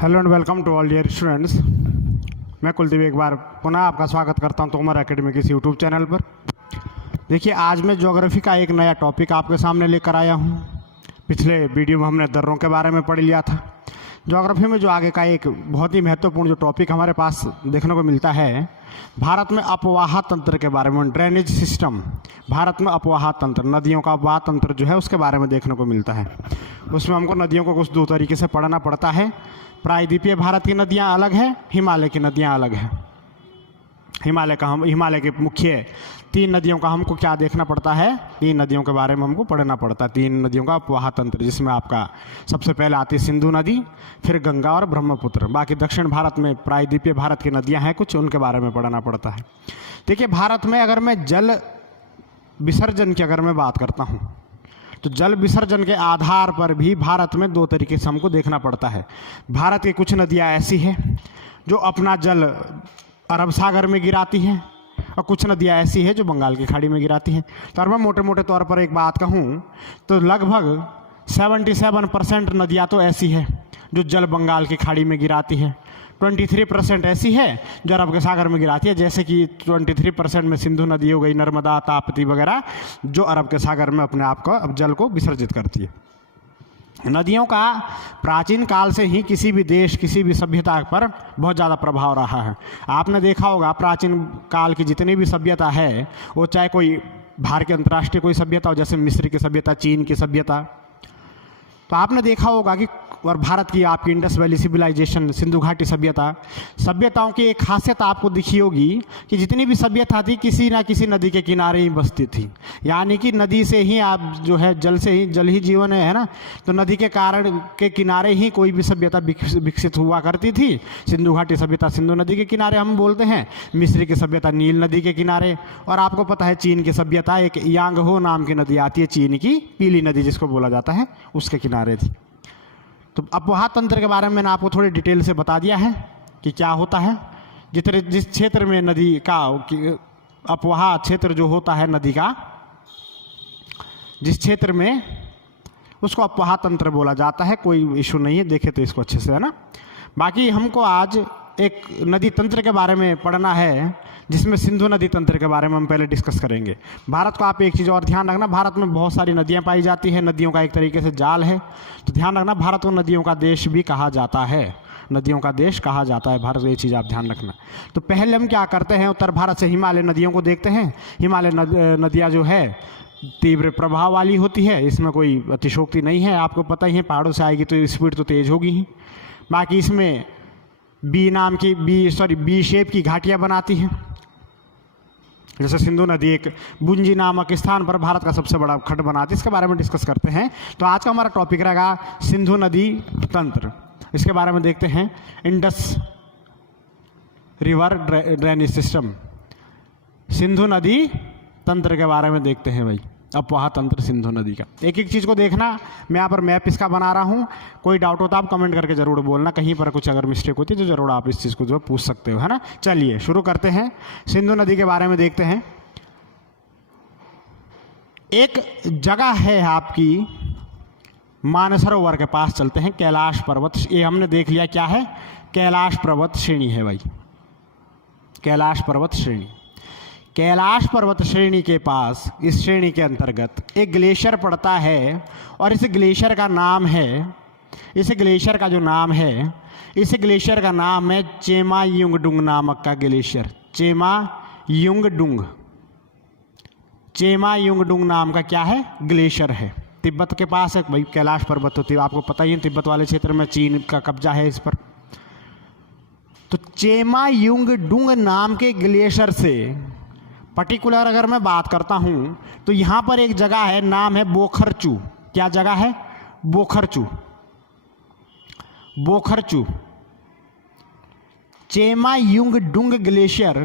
Hello and welcome to all dear students. मैं कुलदीप एक बार पुनः आपका स्वागत करता हूं तोमर एकेडमी के इस यूट्यूब चैनल पर। देखिए, आज मैं ज्योग्राफी का एक नया टॉपिक आपके सामने लेकर आया हूं। पिछले वीडियो में हमने दर्रों के बारे में पढ़ लिया था। ज्योग्राफी में जो आगे का एक बहुत ही महत्वपूर्ण जो टॉपिक हमारे पास देखने को मिलता है, भारत में अपवाह तंत्र के बारे में, ड्रेनेज सिस्टम। भारत में अपवाह तंत्र, नदियों का अपवाह तंत्र जो है उसके बारे में देखने को मिलता है। उसमें हमको नदियों को कुछ दो तरीके से पढ़ना पड़ता है। प्रायद्वीपीय भारत की नदियां अलग है, हिमालय की नदियां अलग है। हिमालय के मुख्य 3 नदियों का हमको क्या देखना पड़ता है, 3 नदियों के बारे में हमको पढ़ना पड़ता है। 3 नदियों का अपवाह तंत्र, जिसमें आपका सबसे पहले आती है सिंधु नदी, फिर गंगा और ब्रह्मपुत्र। बाकी दक्षिण भारत में प्रायद्वीपीय भारत की नदियां हैं कुछ, उनके बारे में पढ़ना पड़ता है। देखिए, भारत में अगर मैं जल विसर्जन की अगर मैं बात करता हूँ तो जल विसर्जन के आधार पर भी भारत में 2 तरीके से हमको देखना पड़ता है। भारत की कुछ नदियाँ ऐसी हैं जो अपना जल अरब सागर में गिराती हैं, और कुछ नदियाँ ऐसी हैं जो बंगाल की खाड़ी में गिराती हैं। तो अगर मैं मोटे मोटे तौर पर एक बात कहूँ तो लगभग 77% नदियाँ तो ऐसी है जो जल बंगाल की खाड़ी में गिराती है। 23% ऐसी है जो अरब के सागर में गिराती है, जैसे कि 23% में सिंधु नदी हो गई, नर्मदा, ताप्ती वगैरह, जो अरब के सागर में अपने आप को जल को विसर्जित करती है। नदियों का प्राचीन काल से ही किसी भी देश, किसी भी सभ्यता पर बहुत ज़्यादा प्रभाव रहा है। आपने देखा होगा प्राचीन काल की जितनी भी सभ्यता है, वो चाहे कोई बाहर के अंतर्राष्ट्रीय कोई सभ्यता हो, जैसे मिस्र की सभ्यता, चीन की सभ्यता, तो आपने देखा होगा कि और भारत की आपकी इंडस वैली सिविलाइजेशन, सिंधु घाटी सभ्यताओं की एक खासियत आपको दिखी होगी कि जितनी भी सभ्यता थी किसी ना किसी नदी के किनारे ही बसती थी। यानी कि नदी से ही आप जो है, जल ही जीवन है ना, तो नदी के कारण के किनारे ही कोई भी सभ्यता विकसित हुआ करती थी। सिंधु घाटी सभ्यता सिंधु नदी के किनारे हम बोलते हैं, मिस्र की सभ्यता नील नदी के किनारे, और आपको पता है चीन की सभ्यता एक यांगहो नाम की नदी आती है, चीन की पीली नदी जिसको बोला जाता है, उसके किनारे थी। तो अपवाह तंत्र के बारे में मैंने आपको थोड़ी डिटेल से बता दिया है कि क्या होता है। जिस क्षेत्र में नदी का अपवाह क्षेत्र जो होता है नदी का, जिस क्षेत्र में, उसको अपवाह तंत्र बोला जाता है। कोई इशू नहीं है, देखे तो इसको अच्छे से, है ना। बाकी हमको आज एक नदी तंत्र के बारे में पढ़ना है, जिसमें सिंधु नदी तंत्र के बारे में हम पहले डिस्कस करेंगे। भारत को आप एक चीज़ और ध्यान रखना, भारत में बहुत सारी नदियां पाई जाती हैं, नदियों का एक तरीके से जाल है। तो ध्यान रखना, भारत को नदियों का देश भी कहा जाता है, नदियों का देश कहा जाता है भारत, ये चीज़ आप ध्यान रखना। तो पहले हम क्या करते हैं, उत्तर भारत से हिमालय नदियों को देखते हैं। हिमालय नदियाँ जो है तीव्र प्रभाव वाली होती है, इसमें कोई अतिशोक्ति नहीं है, आपको पता ही है, पहाड़ों से आएगी तो स्पीड तो तेज़ होगी ही। बाकी इसमें बी शेप की घाटियाँ बनाती हैं। जैसे सिंधु नदी एक बुंजी नामक स्थान पर भारत का सबसे बड़ा खंड बनाती है, इसके बारे में डिस्कस करते हैं। तो आज का हमारा टॉपिक रहेगा सिंधु नदी तंत्र। इसके बारे में देखते हैं, Indus river drainage system, Sindhu नदी तंत्र के बारे में देखते हैं भाई, अपवाह तंत्र सिंधु नदी का। एक एक चीज़ को देखना, मैं यहाँ पर मैप इसका बना रहा हूँ। कोई डाउट हो तो आप कमेंट करके ज़रूर बोलना, कहीं पर कुछ अगर मिस्टेक होती है तो ज़रूर आप इस चीज़ को जो है पूछ सकते हो, है ना। चलिए शुरू करते हैं, सिंधु नदी के बारे में देखते हैं। एक जगह है आपकी मानसरोवर के पास, चलते हैं, कैलाश पर्वत। ये हमने देख लिया क्या है, कैलाश पर्वत श्रेणी है भाई, कैलाश पर्वत श्रेणी। कैलाश पर्वत श्रेणी के पास, इस श्रेणी के अंतर्गत एक ग्लेशियर पड़ता है, और इस ग्लेशियर का नाम है, इस ग्लेशियर का जो नाम है, इस ग्लेशियर का नाम है चेमायुंगडुंग नामक का ग्लेशियर। चेमायुंगडुंग नाम का क्या है, ग्लेशियर है। तिब्बत के पास है भाई, कैलाश पर्वत होती है, आपको पता ही है, तिब्बत वाले क्षेत्र में चीन का कब्जा है इस पर। तो चेमायुंगडुंग नाम के ग्लेशियर से पर्टिकुलर अगर मैं बात करता हूं तो यहां पर एक जगह है, नाम है बोखरचू। क्या जगह है, बोखरचू। चेमायुंगडुंग ग्लेशियर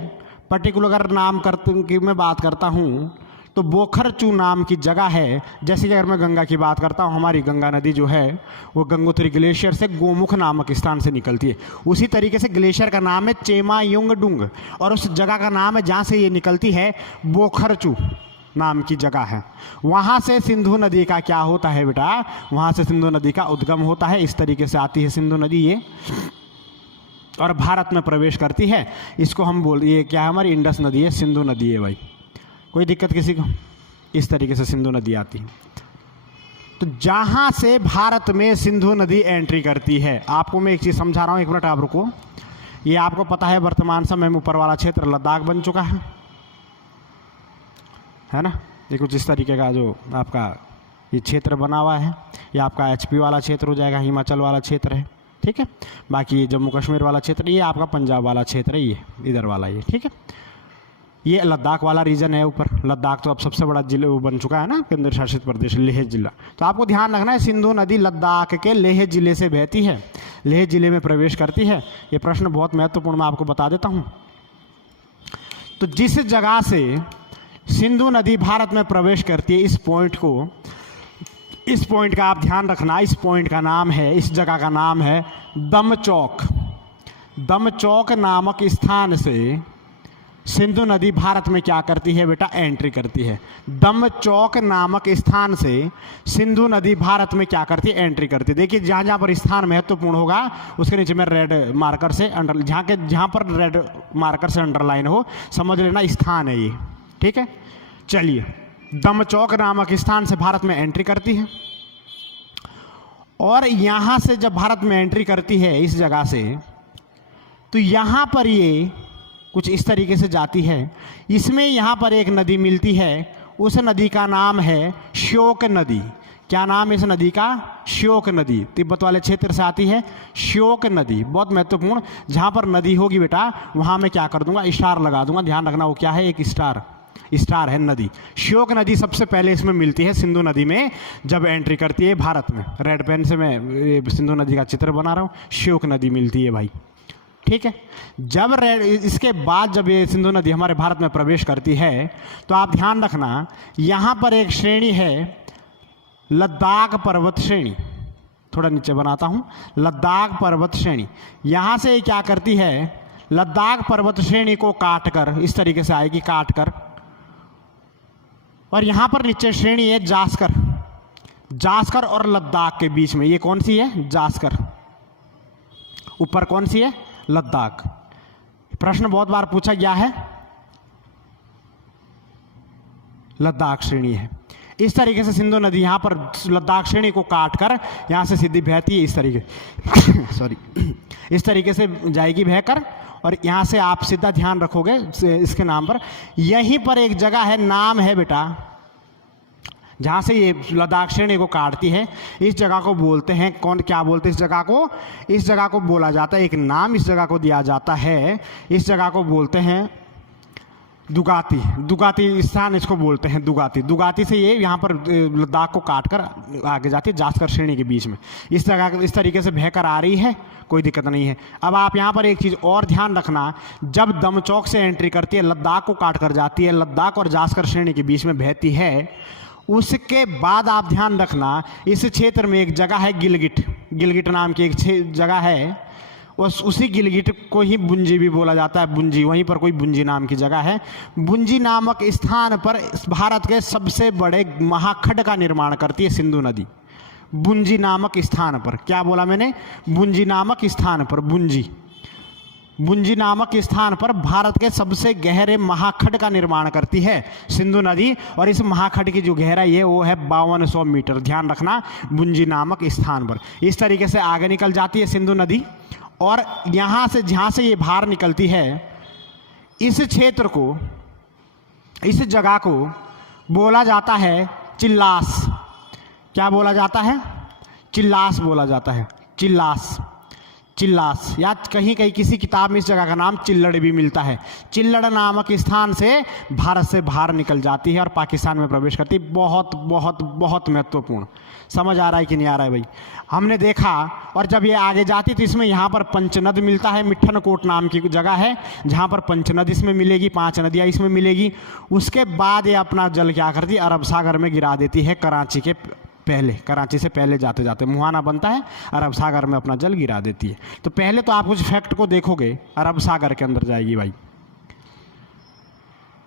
पर्टिकुलर अगर नाम की मैं बात करता हूं तो बोखरचू नाम की जगह है। जैसे कि अगर मैं गंगा की बात करता हूँ, हमारी गंगा नदी जो है वो गंगोत्री ग्लेशियर से गोमुख नामक स्थान से निकलती है। उसी तरीके से ग्लेशियर का नाम है चेमायुंगडुंग, और उस जगह का नाम है जहाँ से ये निकलती है बोखरचू। नाम की जगह है। वहाँ से सिंधु नदी का क्या होता है बेटा, वहाँ से सिंधु नदी का उद्गम होता है। इस तरीके से आती है सिंधु नदी ये, और भारत में प्रवेश करती है। इसको हम ये क्या है, हमारी इंडस नदी है, सिंधु नदी है भाई। कोई दिक्कत किसी को? इस तरीके से सिंधु नदी आती है। तो जहाँ से भारत में सिंधु नदी एंट्री करती है, आपको मैं एक चीज़ समझा रहा हूँ, एक मिनट आप रुको। ये आपको पता है वर्तमान समय में ऊपर वाला क्षेत्र लद्दाख बन चुका है ना। ये कुछ इस तरीके का जो आपका ये क्षेत्र बना हुआ है, ये आपका HP वाला क्षेत्र हो जाएगा, हिमाचल वाला क्षेत्र है, ठीक है। बाकी ये जम्मू कश्मीर वाला क्षेत्र, ये आपका पंजाब वाला क्षेत्र है, ये इधर वाला ये, ठीक है। ये लद्दाख वाला रीजन है ऊपर। लद्दाख तो अब सबसे बड़ा जिला बन चुका है ना, केंद्र शासित प्रदेश लेह जिला। तो आपको ध्यान रखना है, सिंधु नदी लद्दाख के लेह जिले से बहती है, लेह जिले में प्रवेश करती है। ये प्रश्न बहुत महत्वपूर्ण, मैं आपको बता देता हूँ। तो जिस जगह से सिंधु नदी भारत में प्रवेश करती है, इस पॉइंट का आप ध्यान रखना। इस पॉइंट का नाम है, इस जगह का नाम है दमचौक। दमचौक नामक स्थान से सिंधु नदी भारत में क्या करती है बेटा, एंट्री करती है। दमचौक नामक स्थान से सिंधु नदी भारत में क्या करती है, एंट्री करती है। देखिए जहाँ जहाँ पर स्थान महत्वपूर्ण होगा उसके नीचे में रेड मार्कर से जहाँ पर रेड मार्कर से अंडरलाइन हो, समझ लेना स्थान है ये, ठीक है। चलिए, दमचौक नामक स्थान से भारत में एंट्री करती है, और यहाँ से जब भारत में एंट्री करती है इस जगह से, तो यहाँ पर ये कुछ इस तरीके से जाती है। इसमें यहाँ पर एक नदी मिलती है, उस नदी का नाम है श्योक नदी। क्या नाम है इस नदी का? श्योक नदी। तिब्बत वाले क्षेत्र से आती है श्योक नदी, बहुत महत्वपूर्ण। जहाँ पर नदी होगी बेटा वहाँ मैं क्या कर दूंगा, स्टार लगा दूंगा। ध्यान रखना वो क्या है, एक स्टार है नदी। श्योक नदी सबसे पहले इसमें मिलती है सिंधु नदी में जब एंट्री करती है भारत में। रेड पेन से मैं सिंधु नदी का चित्र बना रहा हूँ, श्योक नदी मिलती है भाई, ठीक है। जब इसके बाद जब ये सिंधु नदी हमारे भारत में प्रवेश करती है, तो आप ध्यान रखना यहाँ पर एक श्रेणी है लद्दाख पर्वत श्रेणी। थोड़ा नीचे बनाता हूँ, लद्दाख पर्वत श्रेणी। यहाँ से क्या करती है, लद्दाख पर्वत श्रेणी को काटकर इस तरीके से आएगी, काटकर, और यहाँ पर नीचे श्रेणी है जास्कर और लद्दाख के बीच में। ये कौन सी है? जास्कर। ऊपर कौन सी है? लद्दाख। प्रश्न बहुत बार पूछा गया है, लद्दाख श्रेणी है। इस तरीके से सिंधु नदी यहाँ पर लद्दाख श्रेणी को काटकर यहाँ से सीधी बहती है इस तरीके सॉरी इस तरीके से जाएगी बहकर, और यहाँ से आप सीधा ध्यान रखोगे इसके नाम पर। यहीं पर एक जगह है, नाम है बेटा, जहाँ से ये लद्दाख श्रेणी को काटती है, इस जगह को बोलते हैं, क्या बोलते हैं इस जगह को? इस जगह को बोला जाता है, एक नाम इस जगह को दिया जाता है। इस जगह को बोलते हैं दुगाती स्थान, इसको बोलते हैं दुगाती से ये यहाँ पर लद्दाख को काटकर आगे जाती है जास्कर श्रेणी के बीच में। इस जगह इस तरीके से बहकर आ रही है, कोई दिक्कत नहीं है। अब आप यहाँ पर एक चीज़ और ध्यान रखना, जब दमचौक से एंट्री करती है, लद्दाख को काट कर जाती है, लद्दाख और जास्कर श्रेणी के बीच में बहती है, उसके बाद आप ध्यान रखना इस क्षेत्र में एक जगह है गिलगिट नाम की एक जगह है। उसी गिलगिट को ही बुंजी भी बोला जाता है, बुंजी। वहीं पर कोई बुंजी नाम की जगह है। बुंजी नामक स्थान पर भारत के सबसे बड़े महाखंड का निर्माण करती है सिंधु नदी। बुंजी नामक स्थान पर, क्या बोला मैंने? बुंजी नामक स्थान पर, बुंजी नामक स्थान पर भारत के सबसे गहरे महाखंड का निर्माण करती है सिंधु नदी, और इस महाखंड की जो गहराई है वो है 5200 मीटर। ध्यान रखना, बुंजी नामक स्थान पर। इस तरीके से आगे निकल जाती है सिंधु नदी, और यहाँ से जहाँ से ये बाहर निकलती है, इस क्षेत्र को, इस जगह को बोला जाता है चिल्लास। क्या बोला जाता है? चिल्लास बोला जाता है, चिल्लास। या कहीं कहीं किसी किताब में इस जगह का नाम चिल्लड़ भी मिलता है। चिल्लड़ नामक स्थान से भारत से बाहर निकल जाती है और पाकिस्तान में प्रवेश करती है। बहुत बहुत बहुत महत्वपूर्ण। समझ आ रहा है कि नहीं आ रहा है भाई? हमने देखा, और जब ये आगे जाती तो इसमें यहाँ पर पंचनद मिलता है, मिठनकोट नाम की जगह है जहाँ पर पंचनद इसमें मिलेगी, 5 नदियाँ इसमें मिलेगी। उसके बाद ये अपना जल क्या करती है, अरब सागर में गिरा देती है। कराची से पहले जाते जाते मुहाना बनता है, अरब सागर में अपना जल गिरा देती है। तो पहले तो आप कुछ फैक्ट को देखोगे, अरब सागर के अंदर जाएगी भाई।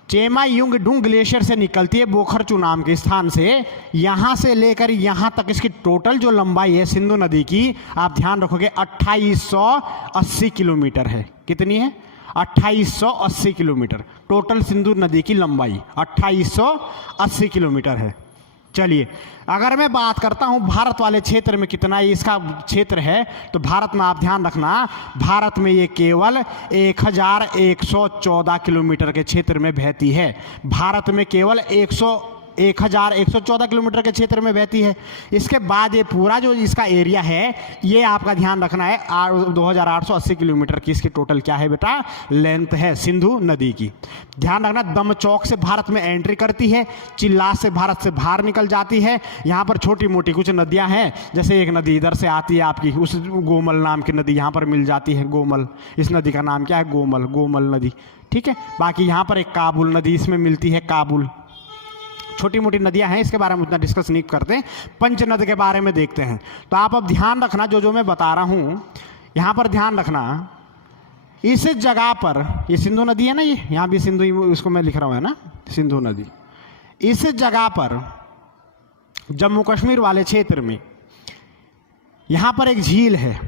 चेमायुंगडुंग ग्लेशियर से निकलती है बोखरचू नाम के स्थान से। यहाँ से लेकर यहाँ तक इसकी टोटल जो लंबाई है सिंधु नदी की, आप ध्यान रखोगे 2880 किलोमीटर है। कितनी है? 2880 किलोमीटर टोटल सिंधु नदी की लंबाई 2880 किलोमीटर है। चलिए, अगर मैं बात करता हूं भारत वाले क्षेत्र में कितना इसका क्षेत्र है, तो भारत में आप ध्यान रखना, भारत में ये केवल 1114 किलोमीटर के क्षेत्र में बहती है। भारत में केवल 1114 किलोमीटर के क्षेत्र में बहती है। इसके बाद ये पूरा जो इसका एरिया है, ये आपका ध्यान रखना है 2880 किलोमीटर की इसकी टोटल क्या है बेटा? लेंथ है सिंधु नदी की। ध्यान रखना, दमचौक से भारत में एंट्री करती है, चिल्लास से भारत से बाहर निकल जाती है। यहाँ पर छोटी मोटी कुछ नदियाँ हैं, जैसे एक नदी इधर से आती है आपकी, उस गोमल नाम की नदी यहाँ पर मिल जाती है, गोमल। इस नदी का नाम क्या है? गोमल, गोमल नदी, ठीक है। बाकी यहाँ पर एक काबुल नदी इसमें मिलती है, काबुल। छोटी मोटी नदियां हैं, इसके बारे में उतना डिस्कस नहीं करते हैं। पंचनद के बारे में देखते हैं। तो आप अब ध्यान रखना, जो मैं बता रहा हूं यहां पर ध्यान रखना, इस जगह पर ये सिंधु नदी है ना, ये यहां भी सिंधु, इसको मैं लिख रहा हूं है ना, सिंधु नदी। इस जगह पर जम्मू कश्मीर वाले क्षेत्र में यहां पर एक झील है।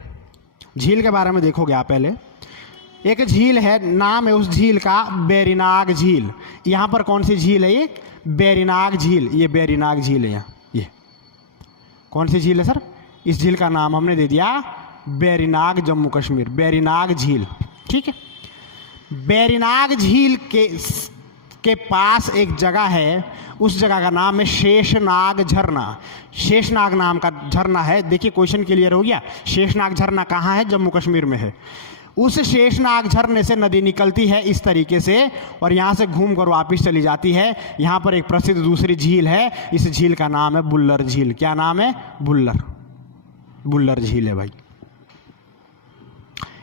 झील के बारे में देखोगे आप, पहले एक झील है, नाम है उस झील का बेरीनाग झील। यहां पर कौन सी झील है? ये बेरीनाग झील। ये बेरीनाग झील है। यहाँ ये कौन सी झील है सर? इस झील का नाम हमने दे दिया बेरीनाग, जम्मू कश्मीर, बेरीनाग झील, ठीक है। बेरीनाग झील के पास एक जगह है, उस जगह का नाम है शेषनाग झरना। शेषनाग नाम का झरना है। देखिए, क्वेश्चन क्लियर हो गया। शेषनाग झरना कहाँ है? जम्मू कश्मीर में है। उस शेषनाग झरने से नदी निकलती है इस तरीके से, और यहाँ से घूम कर वापिस चली जाती है। यहाँ पर एक प्रसिद्ध दूसरी झील है, इस झील का नाम है बुल्लर झील। क्या नाम है? बुल्लर, बुल्लर झील है भाई।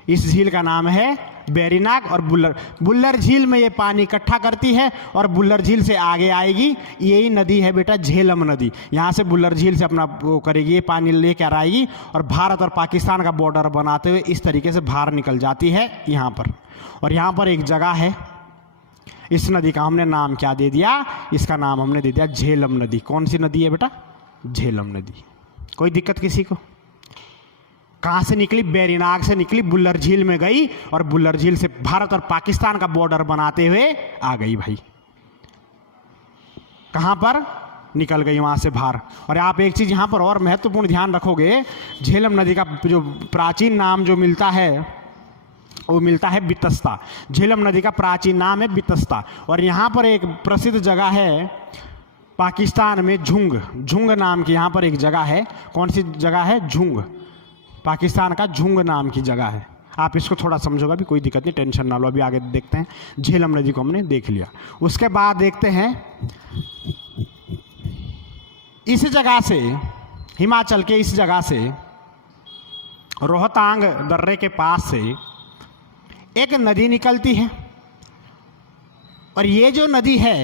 इस झील का नाम है बेरीनाग और बुल्लर। बुल्लर झील में ये पानी इकट्ठा करती है और बुल्लर झील से आगे आएगी, यही नदी है बेटा झेलम नदी। यहाँ से बुल्लर झील से अपना वो करेगी, ये पानी लेकर आएगी और भारत और पाकिस्तान का बॉर्डर बनाते हुए इस तरीके से बाहर निकल जाती है यहाँ पर। और यहाँ पर एक जगह है, इस नदी का हमने नाम क्या दे दिया? इसका नाम हमने दे दिया झेलम नदी। कौन सी नदी है बेटा? झेलम नदी। कोई दिक्कत किसी को? कहाँ से निकली? बेरीनाग से निकली, बुल्लर झील में गई और बुल्लर झील से भारत और पाकिस्तान का बॉर्डर बनाते हुए आ गई भाई। कहाँ पर निकल गई? वहाँ से बाहर। और आप एक चीज़ यहाँ पर और महत्वपूर्ण ध्यान रखोगे, झेलम नदी का जो प्राचीन नाम जो मिलता है वो मिलता है बितस्ता। झेलम नदी का प्राचीन नाम है बितस्ता। और यहाँ पर एक प्रसिद्ध जगह है पाकिस्तान में, झुंग, झुंग नाम की यहाँ पर एक जगह है। कौन सी जगह है? झुंग। पाकिस्तान का झुंग नाम की जगह है। आप इसको थोड़ा समझोगा भी, कोई दिक्कत नहीं, टेंशन ना लो। अभी आगे देखते हैं। झेलम नदी को हमने देख लिया। उसके बाद देखते हैं, इस जगह से, हिमाचल के इस जगह से, रोहतांग दर्रे के पास से एक नदी निकलती है। और ये जो नदी है,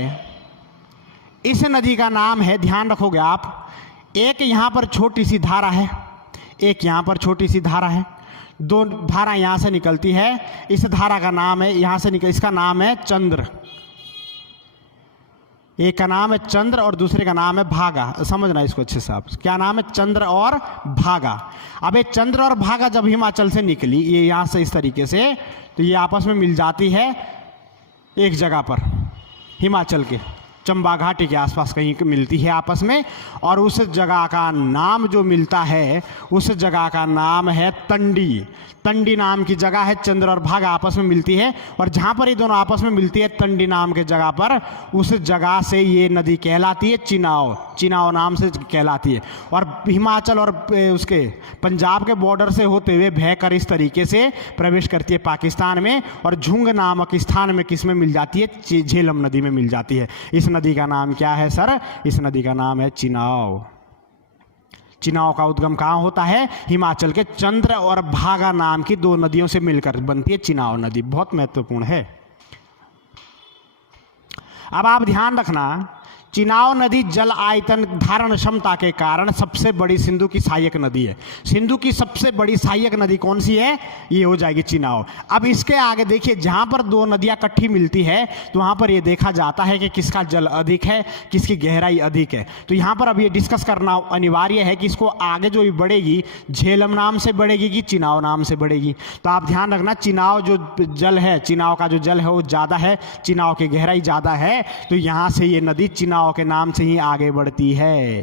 इस नदी का नाम है, ध्यान रखोगे आप, एक यहाँ पर छोटी सी धारा है, एक यहाँ पर छोटी सी धारा है, दो धारा यहाँ से निकलती है। इस धारा का नाम है, यहाँ से निकल, इसका नाम है चंद्र। एक का नाम है चंद्र और दूसरे का नाम है भागा। समझना इसको अच्छे से आप, क्या नाम है? चंद्र और भागा। अब ये चंद्र और भागा जब हिमाचल से निकली, ये यहाँ से इस तरीके से, तो ये आपस में मिल जाती है एक जगह पर, हिमाचल के चंबा घाटी के आसपास कहीं मिलती है आपस में। और उस जगह का नाम जो मिलता है, उस जगह का नाम है तंडी। तंडी नाम की जगह है, चंद्र और भागा आपस में मिलती है। और जहाँ पर ये दोनों आपस में मिलती है तंडी नाम के जगह पर, उस जगह से ये नदी कहलाती है चिनाव। चिनाव नाम से कहलाती है। और हिमाचल और उसके पंजाब के बॉर्डर से होते हुए बहकर इस तरीके से प्रवेश करती है पाकिस्तान में, और झुंग नामक स्थान में किस में मिल जाती है? झेलम नदी में मिल जाती है। इस नदी का नाम क्या है सर? इस नदी का नाम है चिनाव। चिनाव का उद्गम कहाँ होता है? हिमाचल के चंद्र और भागा नाम की दो नदियों से मिलकर बनती है चिनाव नदी। बहुत महत्वपूर्ण है। अब आप ध्यान रखना, चिनाव नदी जल आयतन धारण क्षमता के कारण सबसे बड़ी सिंधु की सहायक नदी है। सिंधु की सबसे बड़ी सहायक नदी कौन सी है? ये हो जाएगी चिनाव। अब इसके आगे देखिए, जहां पर दो नदियां इकट्ठी मिलती है तो वहां पर ये देखा जाता है कि किसका जल अधिक है, किसकी गहराई अधिक है। तो यहां पर अब ये डिस्कस करना अनिवार्य है कि इसको आगे जो बढ़ेगी झेलम नाम से बढ़ेगी कि चिनाव नाम से बढ़ेगी। तो आप ध्यान रखना, चिनाव जो जल है, चिनाव का जो जल है वो ज़्यादा है, चिनाव की गहराई ज़्यादा है, तो यहाँ से ये नदी चिनाव के नाम से ही आगे बढ़ती है।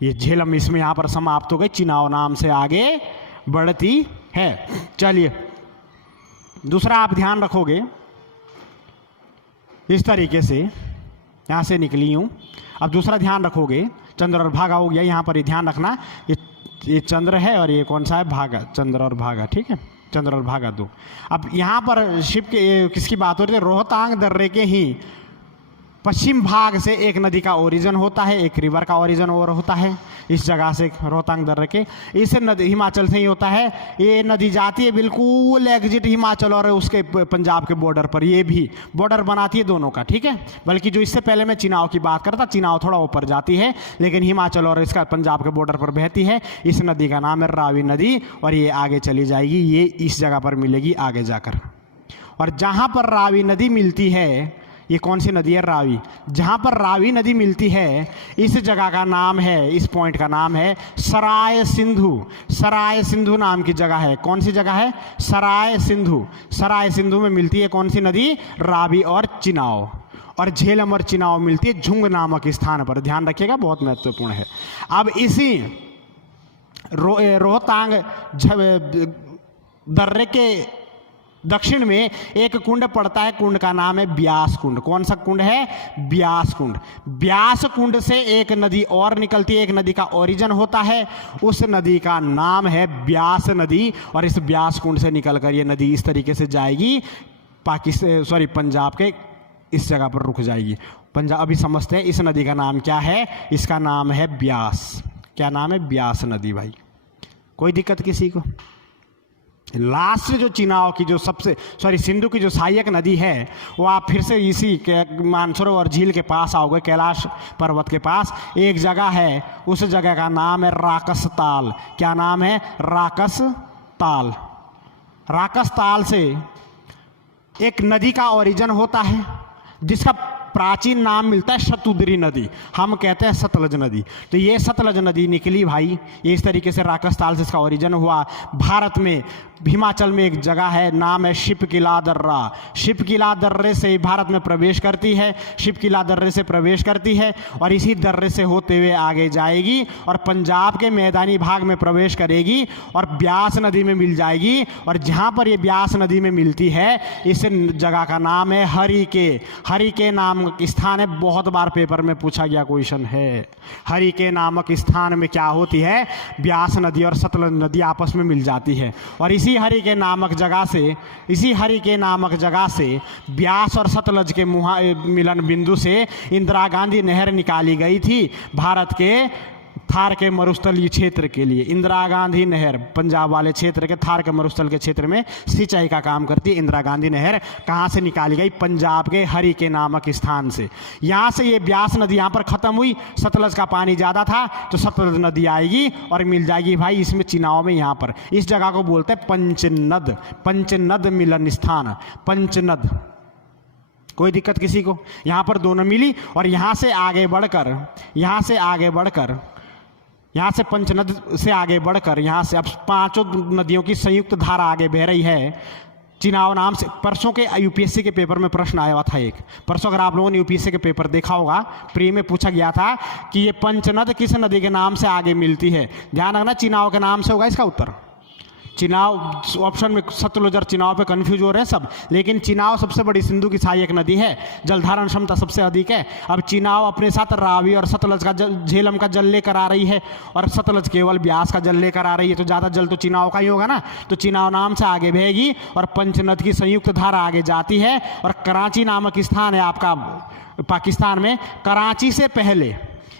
ये झेलम इसमें यहाँ पर समाप्त हो गई, चिनाव नाम से आगे बढ़ती है। चलिए दूसरा आप ध्यान रखोगे, इस तरीके से यहाँ से निकली हूँ। अब दूसरा ध्यान रखोगे, चंद्र और भागा हो गया, यहाँ पर ये ध्यान रखना, ये चंद्र है और ये कौन सा है? भागा। चंद्र और भागा, ठीक है, चंद्र और भागा दो। अब यहाँ पर शिव के किसकी बात हो रही है? रोहतांग दर्रे के ही पश्चिम भाग से एक नदी का ओरिजिन होता है, एक रिवर का ओरिजिन और होता है इस जगह से, रोहतांग दर्रे के। इस नदी हिमाचल से ही होता है। ये नदी जाती है बिल्कुल एग्जिट हिमाचल और उसके पंजाब के बॉर्डर पर, ये भी बॉर्डर बनाती है दोनों का, ठीक है। बल्कि जो इससे पहले मैं चिनाव की बात करता, चिनाव थोड़ा ऊपर जाती है, लेकिन हिमाचल और इसका पंजाब के बॉर्डर पर बहती है। इस नदी का नाम है रावी नदी और ये आगे चली जाएगी, ये इस जगह पर मिलेगी आगे जाकर। और जहाँ पर रावी नदी मिलती है, ये कौन सी नदी है? रावी। जहाँ पर रावी नदी मिलती है, इस जगह का नाम है, इस पॉइंट का नाम है सराय सिंधु। सराय सिंधु नाम की जगह है। कौन सी जगह है? सराय सिंधु। सराय सिंधु में मिलती है कौन सी नदी? रावी और चिनाव। और झेलम और चिनाव मिलती है झुंग नामक स्थान पर। ध्यान रखिएगा, बहुत महत्वपूर्ण है। अब इसी रोहतांग दर्रे के दक्षिण में एक कुंड पड़ता है, कुंड का नाम है ब्यास कुंड। कौन सा कुंड है? ब्यास कुंड। ब्यास कुंड से एक नदी और निकलती है, एक नदी का ओरिजिन होता है, उस नदी का नाम है ब्यास नदी। और इस ब्यास कुंड से निकलकर ये नदी इस तरीके से जाएगी पंजाब के इस जगह पर रुक जाएगी। पंजाब अभी समझते हैं इस नदी का नाम क्या है। इसका नाम है ब्यास। क्या नाम है? ब्यास नदी। भाई कोई दिक्कत किसी को? लास्ट जो चिनाव की जो सिंधु की जो सहायक नदी है, वो आप फिर से इसी के मानसरोवर झील के पास आओगे, कैलाश पर्वत के पास एक जगह है, उस जगह का नाम है राकस ताल। क्या नाम है? राकस ताल। राकस ताल से एक नदी का ओरिजिन होता है जिसका प्राचीन नाम मिलता है शतुद्री नदी, हम कहते हैं सतलज नदी। तो ये सतलज नदी निकली भाई, ये इस तरीके से राकस ताल से इसका ओरिजिन हुआ। भारत में हिमाचल में एक जगह है, नाम है शिपकिला दर्रा। शिपकिला दर्रे से भारत में प्रवेश करती है, शिपकिला दर्रे से प्रवेश करती है और इसी दर्रे से होते हुए आगे जाएगी और पंजाब के मैदानी भाग में प्रवेश करेगी और ब्यास नदी में मिल जाएगी। और जहाँ पर ये ब्यास नदी में मिलती है, इस जगह का नाम है हरिके। हरिके नामक स्थान है, बहुत बार पेपर में पूछा गया क्वेश्चन है। हरिके नामक स्थान में क्या होती है? ब्यास नदी और सतलज नदी आपस में मिल जाती है। और इसी हरिके नामक जगह से ब्यास और सतलज के मिलन बिंदु से इंदिरा गांधी नहर निकाली गई थी भारत के थार के मरुस्थलीय क्षेत्र के लिए। इंदिरा गांधी नहर पंजाब वाले क्षेत्र के थार के मरुस्थल के क्षेत्र में सिंचाई का काम करती है। इंदिरा गांधी नहर कहाँ से निकाली गई? पंजाब के हरिके नामक स्थान से। यहाँ से ये ब्यास नदी यहाँ पर खत्म हुई, सतलज का पानी ज़्यादा था तो सतलज नदी आएगी और मिल जाएगी भाई इसमें चिनाव में। यहाँ पर इस जगह को बोलते हैं पंचनद। पंचनद मिलन स्थान, पंचनद। कोई दिक्कत किसी को? यहाँ पर दोनों मिली और यहाँ से आगे पंचनद से आगे बढ़कर यहाँ से अब पांचों नदियों की संयुक्त धारा आगे बह रही है चिनाव नाम से। परसों के यूपीएससी के पेपर में प्रश्न आया हुआ था एक, परसों अगर आप लोगों ने यूपीएससी के पेपर देखा होगा, प्री में पूछा गया था कि ये पंचनद किस नदी के नाम से आगे मिलती है। ध्यान रखना, चिनाव के नाम से होगा इसका उत्तर। चिनाव ऑप्शन में सतलुज और चिनाव पे कंफ्यूज हो रहे हैं सब, लेकिन चिनाव सबसे बड़ी सिंधु की सहायक नदी है, जल धारण क्षमता सबसे अधिक है। अब चिनाव अपने साथ रावी और सतलज का झेलम का जल लेकर आ रही है और सतलज केवल ब्यास का जल लेकर आ रही है, तो ज़्यादा जल तो चिनाव का ही होगा ना। तो चिनाव नाम से आगे बहेगी और पंचनद की संयुक्त धारा आगे जाती है। और कराची नामक स्थान है आपका पाकिस्तान में, कराची से पहले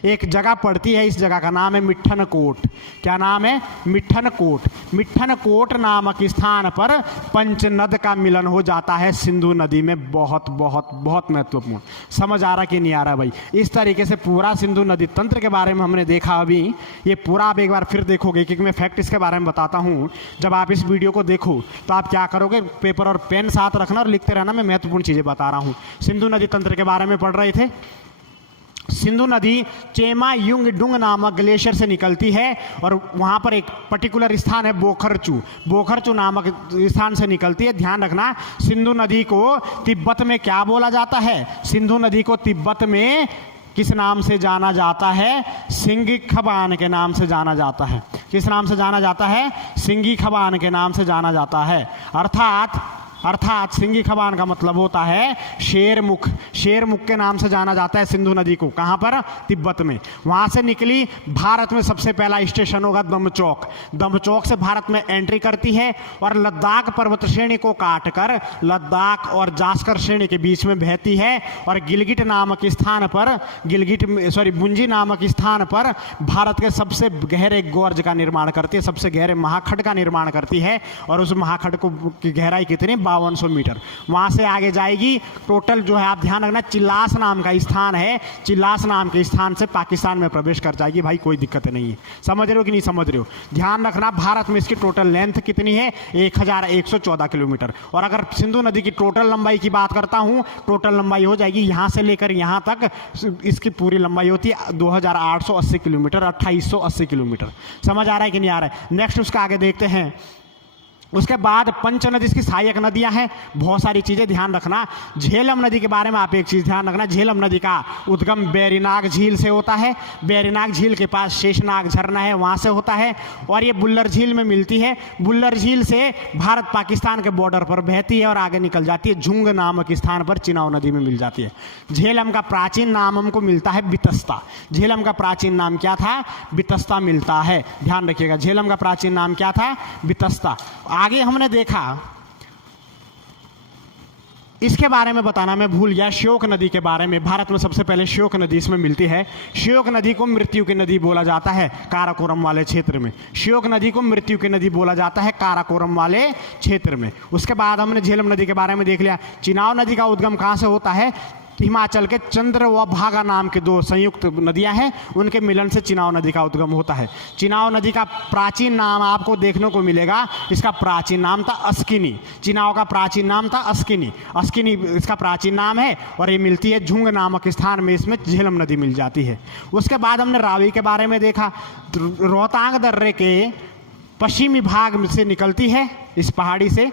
एक जगह पड़ती है, इस जगह का नाम है मिठनकोट। क्या नाम है? मिठनकोट। मिठनकोट नामक स्थान पर पंचनद का मिलन हो जाता है सिंधु नदी में। बहुत बहुत बहुत महत्वपूर्ण। समझ आ रहा कि नहीं आ रहा भाई? इस तरीके से पूरा सिंधु नदी तंत्र के बारे में हमने देखा। अभी ये पूरा आप एक बार फिर देखोगे, क्योंकि मैं फैक्ट इसके बारे में बताता हूँ। जब आप इस वीडियो को देखो तो आप क्या करोगे, पेपर और पेन साथ रखना और लिखते रहना। मैं महत्वपूर्ण चीज़ें बता रहा हूँ। सिंधु नदी तंत्र के बारे में पढ़ रहे थे। सिंधु नदी चेमा युंग डुंग नामक ग्लेशियर से निकलती है और वहाँ पर एक पर्टिकुलर स्थान है बोखरचू। बोखरचू नामक स्थान से निकलती है। ध्यान रखना, सिंधु नदी को तिब्बत में क्या बोला जाता है? सिंधु नदी को तिब्बत में किस नाम से जाना जाता है? सिंगी खबान के नाम से जाना जाता है। किस नाम से जाना जाता है? सिंगी खबान के नाम से जाना जाता है। अर्थात सिंगी खबान का मतलब होता है शेरमुख। शेरमुख के नाम से जाना जाता है सिंधु नदी को। कहाँ पर? तिब्बत में। वहाँ से निकली, भारत में सबसे पहला स्टेशन होगा दमचौक। दमचौक से भारत में एंट्री करती है और लद्दाख पर्वत श्रेणी को काटकर लद्दाख और जास्कर श्रेणी के बीच में बहती है और गिलगिट नामक स्थान पर, बुंजी नामक स्थान पर भारत के सबसे गहरे गोर्ज का निर्माण करती है, सबसे गहरे महाखंड का निर्माण करती है। और उस महाखंड की गहराई कितनी? 5200 मीटर। वहां से आगे जाएगी। टोटल जो है, आप ध्यान रखना, चिल्लास नाम का स्थान है। चिल्लास नाम के स्थान से पाकिस्तान में प्रवेश कर जाएगी। भाई कोई दिक्कत नहीं है। समझ रहे हो कि नहीं समझ रहे हो? ध्यान रखना, भारत में इसकी टोटल लेंथ कितनी है? 1114 किलोमीटर। और अगर सिंधु नदी की टोटल लंबाई की बात करता हूं, टोटल लंबाई हो जाएगी यहां से लेकर यहां तक, इसकी पूरी लंबाई होती है 2880 किलोमीटर, 2880 किलोमीटर। समझ आ रहा है कि नहीं आ रहा है? नेक्स्ट उसका आगे देखते हैं। उसके बाद पंचनद इसकी सहायक नदियां हैं। बहुत सारी चीज़ें ध्यान रखना। झेलम नदी के बारे में आप एक चीज़ ध्यान रखना। झेलम नदी का उद्गम बैरीनाग झील से होता है। बैरीनाग झील के पास शेषनाग झरना है, वहाँ से होता है और ये बुल्लर झील में मिलती है। बुल्लर झील से भारत पाकिस्तान के बॉर्डर पर बहती है और आगे निकल जाती है। झुंग नामक स्थान पर चिनाव नदी में मिल जाती है। झेलम का प्राचीन नाम हमको मिलता है बितस्ता। झेलम का प्राचीन नाम क्या था? बितस्ता मिलता है। ध्यान रखिएगा, झेलम का प्राचीन नाम क्या था? बितस्ता। आगे हमने देखा, इसके बारे में बताना मैं भूल गया, श्योक नदी के बारे में। भारत में सबसे पहले श्योक नदी इसमें मिलती है। श्योक नदी को मृत्यु की नदी बोला जाता है काराकोरम वाले क्षेत्र में। श्योक नदी को मृत्यु की नदी बोला जाता है काराकोरम वाले क्षेत्र में। उसके बाद हमने झेलम नदी के बारे में देख लिया। चिनाव नदी का उद्गम कहाँ से होता है? हिमाचल के चंद्र व भागा नाम के दो संयुक्त नदियां हैं, उनके मिलन से चिनाव नदी का उद्गम होता है। चिनाव नदी का प्राचीन नाम आपको देखने को मिलेगा, इसका प्राचीन नाम था अस्किनी। चिनाव का प्राचीन नाम था अस्किनी। अस्किनी इसका प्राचीन नाम है और ये मिलती है झुंग नामक स्थान में, इसमें झेलम नदी मिल जाती है। उसके बाद हमने रावी के बारे में देखा। रोहतांग दर्रे के पश्चिमी भाग से निकलती है इस पहाड़ी से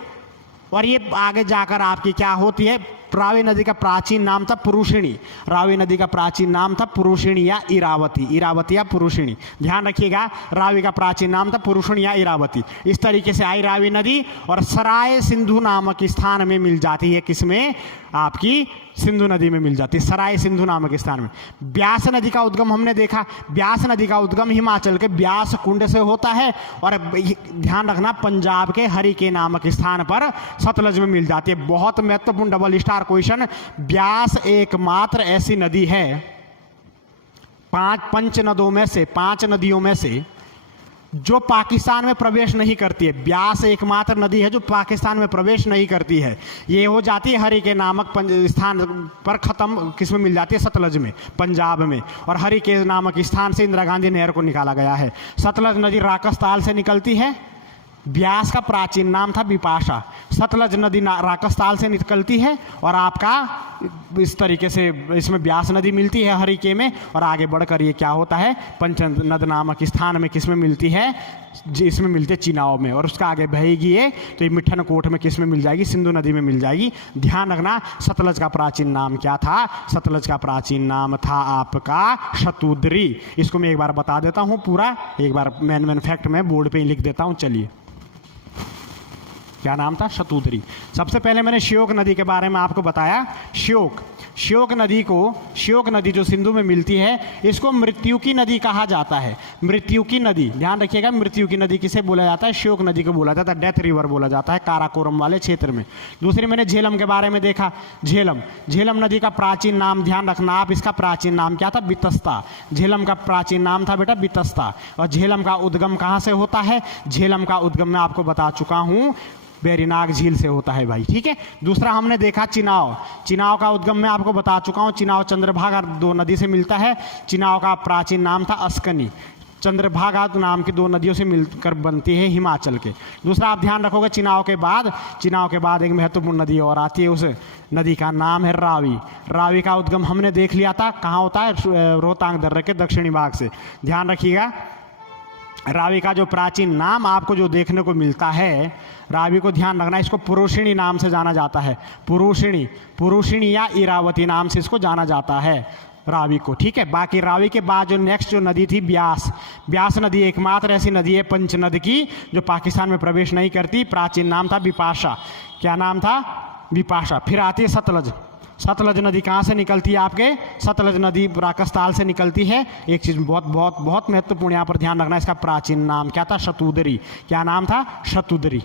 और ये आगे जाकर आपकी क्या होती है? रावी नदी का प्राचीन नाम था पुरुषिणी। रावी नदी का प्राचीन नाम था पुरुषिणी या इरावती। इरावती या पुरुषिणी, ध्यान रखिएगा। रावी का प्राचीन नाम था पुरुषिणी या इरावती। इस तरीके से आई रावी नदी और सराय सिंधु नामक स्थान में मिल जाती है। किसमें? आपकी सिंधु नदी में मिल जाती है, सराय सिंधु नामक स्थान में। ब्यास नदी का उद्गम हमने देखा। ब्यास नदी का उद्गम हिमाचल के ब्यास कुंड से होता है और ध्यान रखना, पंजाब के हरिके नामक स्थान पर सतलज में मिल जाती है। बहुत महत्वपूर्ण डबल स्टार क्वेश्चन। ब्यास एकमात्र ऐसी नदी है, पांच नदियों में से जो पाकिस्तान में प्रवेश नहीं करती है। ब्यास एकमात्र नदी है जो पाकिस्तान में प्रवेश नहीं करती है। ये हो जाती है हरिके नामक स्थान पर खत्म, किसमें मिल जाती है? सतलज में, पंजाब में। और हरिके नामक स्थान से इंदिरा गांधी नहर को निकाला गया है। सतलज नदी राकसताल से निकलती है। ब्यास का प्राचीन नाम था बिपाशा। सतलज नदी राकसताल से निकलती है और आपका इस तरीके से इसमें ब्यास नदी मिलती है हरिके में और आगे बढ़कर ये क्या होता है? पंचनद नामक स्थान में किसमें मिलती है? इसमें मिलती है चिनाव में। और उसका आगे बहेगी ये तो ये मिठनकोट में किसमें मिल जाएगी? सिंधु नदी में मिल जाएगी। ध्यान रखना, सतलज का प्राचीन नाम क्या था? सतलज का प्राचीन नाम था आपका शतुद्री। इसको मैं एक बार बता देता हूँ पूरा, एक बार मेन फैक्ट में बोर्ड पे ही लिख देता हूँ। चलिए क्या नाम था? शतुद्री। सबसे पहले मैंने श्योक नदी के बारे में आपको बताया। श्योक नदी जो सिंधु में मिलती है, इसको मृत्यु की नदी कहा जाता है। मृत्यु की नदी, ध्यान रखिएगा, मृत्यु की नदी किसे बोला जाता है? श्योक नदी को बोला जाता है, डेथ रिवर बोला जाता है काराकोरम वाले क्षेत्र में। दूसरी मैंने झेलम के बारे में देखा। झेलम नदी का प्राचीन नाम, ध्यान रखना आप, इसका प्राचीन नाम क्या था? बितस्ता। झेलम का प्राचीन नाम था बेटा बितस्ता। और झेलम का उद्गम कहाँ से होता है? झेलम का उद्गम मैं आपको बता चुका हूँ, वेरीनाग झील से होता है भाई, ठीक है। दूसरा हमने देखा चिनाव का उद्गम मैं आपको बता चुका हूँ। चिनाव चंद्रभागा दो नदी से मिलता है। चिनाव का प्राचीन नाम था अस्कनी। चंद्रभागा नाम की दो नदियों से मिलकर बनती है हिमाचल के। दूसरा आप ध्यान रखोगे, चिनाव के बाद एक महत्वपूर्ण नदी और आती है, उस नदी का नाम है रावी। रावी का उद्गम हमने देख लिया था, कहाँ होता है? रोहतांग दर्रे के दक्षिणी भाग से। ध्यान रखिएगा, रावी का जो प्राचीन नाम आपको जो देखने को मिलता है, रावी को ध्यान रखना, इसको पुरुषिणी नाम से जाना जाता है। पुरुषिणी या इरावती नाम से इसको जाना जाता है रावी को, ठीक है। बाकी रावी के बाद जो नेक्स्ट जो नदी थी ब्यास नदी एकमात्र ऐसी नदी है पंचनद की जो पाकिस्तान में प्रवेश नहीं करती। प्राचीन नाम था बिपाशा। क्या नाम था? बिपाशा। फिर आती है सतलज नदी कहाँ से निकलती है? आपके सतलज नदी राकस्ताल से निकलती है। एक चीज़ बहुत महत्वपूर्ण यहाँ पर ध्यान रखना, इसका प्राचीन नाम क्या था? शतुद्री। क्या नाम था? शतुद्री।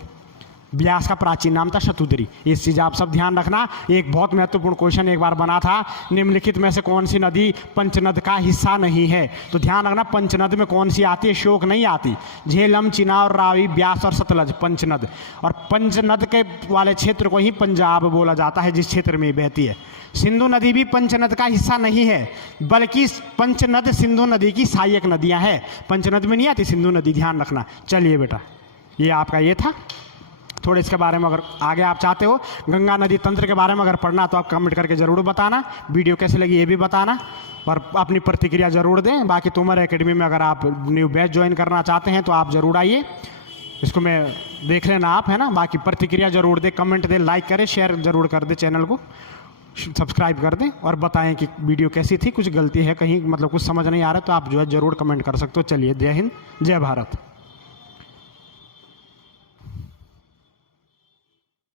ब्यास का प्राचीन नाम था शतुद्री। इस चीज़ आप सब ध्यान रखना। एक बहुत महत्वपूर्ण क्वेश्चन एक बार बना था, निम्नलिखित में से कौन सी नदी पंचनद का हिस्सा नहीं है? तो ध्यान रखना, पंचनद में कौन सी आती है? श्योक नहीं आती। झेलम, चिनाव, रावी, ब्यास और सतलज पंचनद। और पंचनद के वाले क्षेत्र को ही पंजाब बोला जाता है, जिस क्षेत्र में बहती है। सिंधु नदी भी पंचनद का हिस्सा नहीं है, बल्कि पंचनद सिंधु नदी की सहायक नदियाँ हैं। पंचनद में नहीं आती सिंधु नदी, ध्यान रखना। चलिए बेटा, ये आपका ये था। थोड़े इसके बारे में अगर आगे आप चाहते हो गंगा नदी तंत्र के बारे में अगर पढ़ना, तो आप कमेंट करके ज़रूर बताना। वीडियो कैसी लगी ये भी बताना और अपनी प्रतिक्रिया ज़रूर दें। बाकी तोमर एकेडमी में अगर आप न्यू बैच ज्वाइन करना चाहते हैं तो आप ज़रूर आइए, इसको मैं देख लेना आप, है ना। बाकी प्रतिक्रिया ज़रूर दें, कमेंट दें, लाइक करें, शेयर ज़रूर कर दें, चैनल को सब्सक्राइब कर दें और बताएं कि वीडियो कैसी थी, कुछ गलती है कहीं, मतलब कुछ समझ नहीं आ रहा है तो आप जो है ज़रूर कमेंट कर सकते हो। चलिए, जय हिंद, जय भारत।